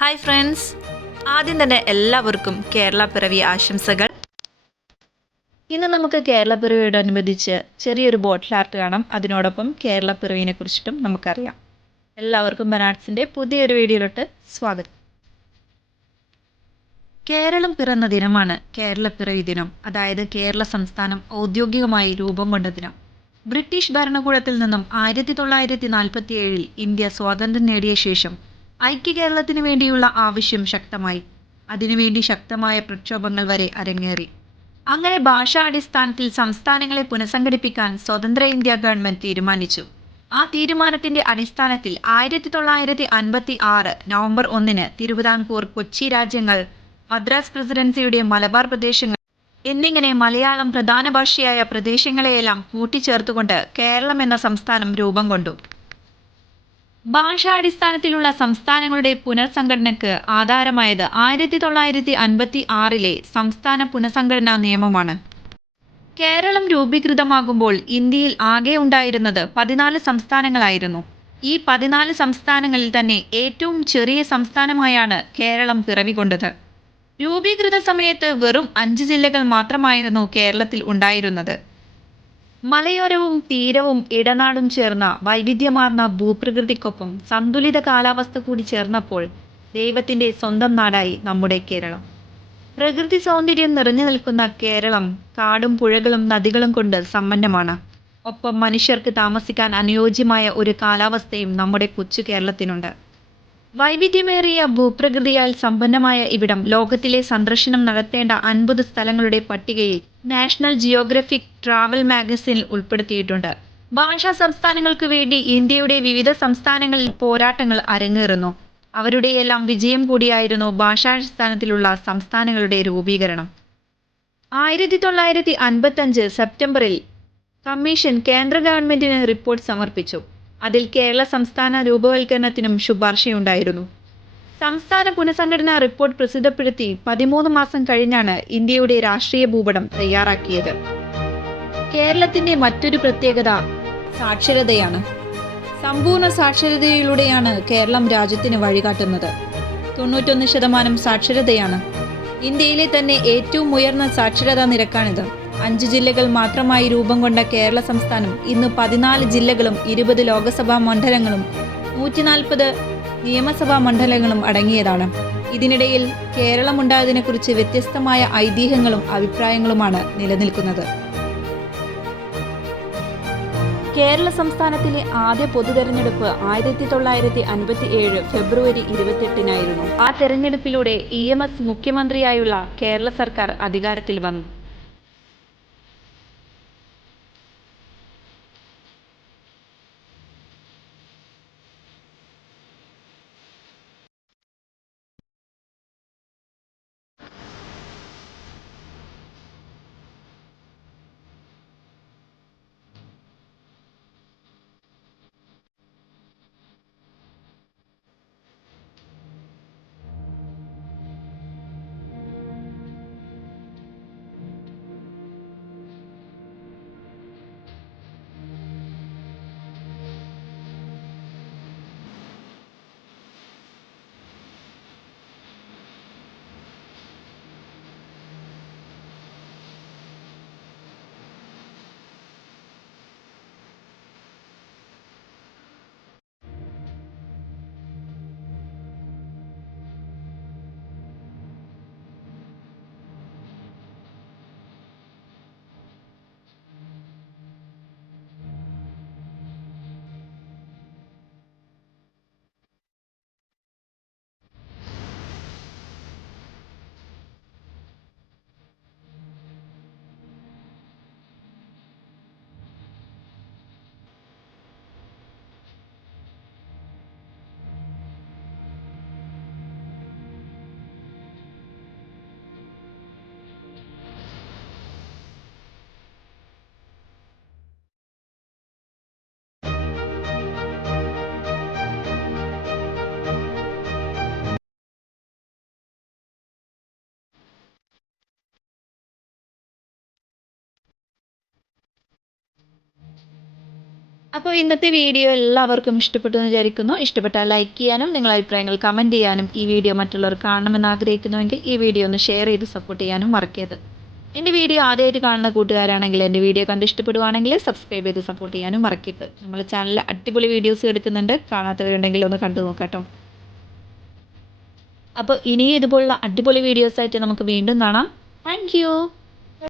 Hi friends ആദ്യം തന്നെ എല്ലാവർക്കും കേരള പിറവി ആശംസകൾ. ഇന്ന് നമുക്ക് കേരള പിറവിയോടനുബന്ധിച്ച് ചെറിയൊരു ബോട്ടിൽ ആർട്ട് കാണാം. അതിനോടൊപ്പം കേരള പിറവിനെ കുറിച്ചിട്ടും നമുക്കറിയാം. എല്ലാവർക്കും ബനാട്സിന്റെ പുതിയൊരു വീഡിയോയിലോട്ട് സ്വാഗതം. കേരളം പിറന്ന ദിനമാണ് കേരളപ്പിറവി ദിനം. അതായത് കേരള സംസ്ഥാനം ഔദ്യോഗികമായി രൂപം കൊണ്ട ദിനം. ബ്രിട്ടീഷ് ഭരണകൂടത്തിൽ നിന്നും ആയിരത്തി തൊള്ളായിരത്തി നാൽപ്പത്തി ഏഴിൽ ഇന്ത്യ സ്വാതന്ത്ര്യം നേടിയ ശേഷം ഐക്യ കേരളത്തിന് വേണ്ടിയുള്ള ആവശ്യം ശക്തമായി. അതിനുവേണ്ടി ശക്തമായ പ്രക്ഷോഭങ്ങൾ വരെ അരങ്ങേറി. അങ്ങനെ ഭാഷാടിസ്ഥാനത്തിൽ സംസ്ഥാനങ്ങളെ പുനഃസംഘടിപ്പിക്കാൻ സ്വതന്ത്ര ഇന്ത്യ ഗവൺമെന്റ് തീരുമാനിച്ചു. ആ തീരുമാനത്തിന്റെ അടിസ്ഥാനത്തിൽ ആയിരത്തി തൊള്ളായിരത്തി അൻപത്തി ആറ് നവംബർ ഒന്നിന് തിരുവിതാംകൂർ കൊച്ചി രാജ്യങ്ങൾ മദ്രാസ് പ്രസിഡൻസിയുടെ മലബാർ പ്രദേശങ്ങൾ എന്നിങ്ങനെ മലയാളം പ്രധാന ഭാഷയായ പ്രദേശങ്ങളെയെല്ലാം കൂട്ടിച്ചേർത്തുകൊണ്ട് കേരളം എന്ന സംസ്ഥാനം രൂപം കൊണ്ടു. ഭാഷാടിസ്ഥാനത്തിലുള്ള സംസ്ഥാനങ്ങളുടെ പുനർസംഘടനയ്ക്ക് ആധാരമായത് ആയിരത്തി തൊള്ളായിരത്തി അൻപത്തി ആറിലെ സംസ്ഥാന പുനഃസംഘടനാ നിയമമാണ്. കേരളം രൂപീകൃതമാകുമ്പോൾ ഇന്ത്യയിൽ ആകെ ഉണ്ടായിരുന്നത് പതിനാല് സംസ്ഥാനങ്ങളായിരുന്നു. ഈ പതിനാല് സംസ്ഥാനങ്ങളിൽ തന്നെ ഏറ്റവും ചെറിയ സംസ്ഥാനമായാണ് കേരളം പിറവികൊണ്ടത്. രൂപീകൃത സമയത്ത് വെറും അഞ്ച് ജില്ലകൾ മാത്രമായിരുന്നു കേരളത്തിൽ ഉണ്ടായിരുന്നത്. മലയോരവും തീരവും ഇടനാടും ചേർന്ന വൈവിധ്യമാർന്ന ഭൂപ്രകൃതിക്കൊപ്പം സന്തുലിത കാലാവസ്ഥ കൂടി ചേർന്നപ്പോൾ ദൈവത്തിന്റെ സ്വന്തം നാടായി നമ്മുടെ കേരളം. പ്രകൃതി സൗന്ദര്യം നിറഞ്ഞു നിൽക്കുന്ന കേരളം കാടും പുഴകളും നദികളും കൊണ്ട് സമ്പന്നമാണ്. ഒപ്പം മനുഷ്യർക്ക് താമസിക്കാൻ അനുയോജ്യമായ ഒരു കാലാവസ്ഥയും നമ്മുടെ കൊച്ചു കേരളത്തിനുണ്ട്. വൈവിധ്യമേറിയ ഭൂപ്രകൃതിയാൽ സമ്പന്നമായ ഇവിടം ലോകത്തിലെ സന്ദർശനം നടത്തേണ്ട അൻപത് സ്ഥലങ്ങളുടെ പട്ടികയിൽ നാഷണൽ ജിയോഗ്രഫിക് ട്രാവൽ മാഗസിനിൽ ഉൾപ്പെടുത്തിയിട്ടുണ്ട്. ഭാഷാ സംസ്ഥാനങ്ങൾക്ക് വേണ്ടി ഇന്ത്യയുടെ വിവിധ സംസ്ഥാനങ്ങളിൽ പോരാട്ടങ്ങൾ അരങ്ങേറുന്നു. അവരുടെയെല്ലാം വിജയം കൂടിയായിരുന്നു ഭാഷാടിസ്ഥാനത്തിലുള്ള സംസ്ഥാനങ്ങളുടെ രൂപീകരണം. ആയിരത്തി തൊള്ളായിരത്തി അൻപത്തഞ്ച് സെപ്റ്റംബറിൽ കമ്മീഷൻ കേന്ദ്ര ഗവൺമെന്റിന് റിപ്പോർട്ട് സമർപ്പിച്ചു. അതിൽ കേരള സംസ്ഥാന രൂപവൽക്കരണത്തിനും ശുപാർശയുണ്ടായിരുന്നു. സംസ്ഥാന പുനഃസംഘടനാ റിപ്പോർട്ട് പ്രസിദ്ധപ്പെടുത്തി പതിമൂന്ന് മാസം കഴിഞ്ഞാണ് ഇന്ത്യയുടെ രാഷ്ട്രീയ ഭൂപടം തയ്യാറാക്കിയത്. കേരളത്തിന്റെ മറ്റൊരു പ്രത്യേകത സാക്ഷരതയാണ്. സമ്പൂർണ സാക്ഷരതയിലൂടെയാണ് കേരളം രാജ്യത്തിന് വഴികാട്ടുന്നത്. തൊണ്ണൂറ്റൊന്ന് ശതമാനം സാക്ഷരതയാണ്. ഇന്ത്യയിലെ തന്നെ ഏറ്റവും ഉയർന്ന സാക്ഷരതാ നിരക്കാണിത്. അഞ്ച് ജില്ലകൾ മാത്രമായി രൂപം കൊണ്ട കേരള സംസ്ഥാനം ഇന്ന് പതിനാല് ജില്ലകളും ഇരുപത് ലോക്സഭാ മണ്ഡലങ്ങളും നൂറ്റി നാൽപ്പത് നിയമസഭാ മണ്ഡലങ്ങളും അടങ്ങിയതാണ്. ഇതിനിടയിൽ കേരളമുണ്ടായതിനെക്കുറിച്ച് വ്യത്യസ്തമായ ഐതിഹ്യങ്ങളും അഭിപ്രായങ്ങളുമാണ് നിലനിൽക്കുന്നത്. കേരള സംസ്ഥാനത്തിലെ ആദ്യ പൊതു തെരഞ്ഞെടുപ്പ് ആയിരത്തി തൊള്ളായിരത്തി അൻപത്തി ഏഴ് ഫെബ്രുവരി ഇരുപത്തെട്ടിനായിരുന്നു. ആ തെരഞ്ഞെടുപ്പിലൂടെ ഇ എം എസ് മുഖ്യമന്ത്രിയായുള്ള കേരള സർക്കാർ അധികാരത്തിൽ വന്നു. അപ്പോൾ ഇന്നത്തെ വീഡിയോ എല്ലാവർക്കും ഇഷ്ടപ്പെട്ടു എന്ന് വിചാരിക്കുന്നു. ഇഷ്ടപ്പെട്ടാൽ ലൈക്ക് ചെയ്യാനും നിങ്ങളുടെ അഭിപ്രായങ്ങൾ കമന്റ് ചെയ്യാനും ഈ വീഡിയോ മറ്റുള്ളവർ കാണണമെന്ന് ആഗ്രഹിക്കുന്നുവെങ്കിൽ ഈ വീഡിയോ ഒന്ന് ഷെയർ ചെയ്ത് സപ്പോർട്ട് ചെയ്യാനും മറക്കരുത്. എന്റെ വീഡിയോ ആദ്യമായിട്ട് കാണുന്ന കൂട്ടുകാരാണെങ്കിൽ എന്റെ വീഡിയോ കണ്ട് ഇഷ്ടപ്പെടുവാണെങ്കിൽ സബ്സ്ക്രൈബ് ചെയ്ത് സപ്പോർട്ട് ചെയ്യാനും മറക്കരുത്. നമ്മൾ ചാനലിൽ അടിപൊളി വീഡിയോസ് എടുക്കുന്നുണ്ട്. കാണാത്തവരുണ്ടെങ്കിൽ ഒന്ന് കണ്ടു നോക്കാട്ടോ. അപ്പോൾ ഇനിയും ഇതുപോലുള്ള അടിപൊളി വീഡിയോസായിട്ട് നമുക്ക് വീണ്ടും കാണാം. താങ്ക്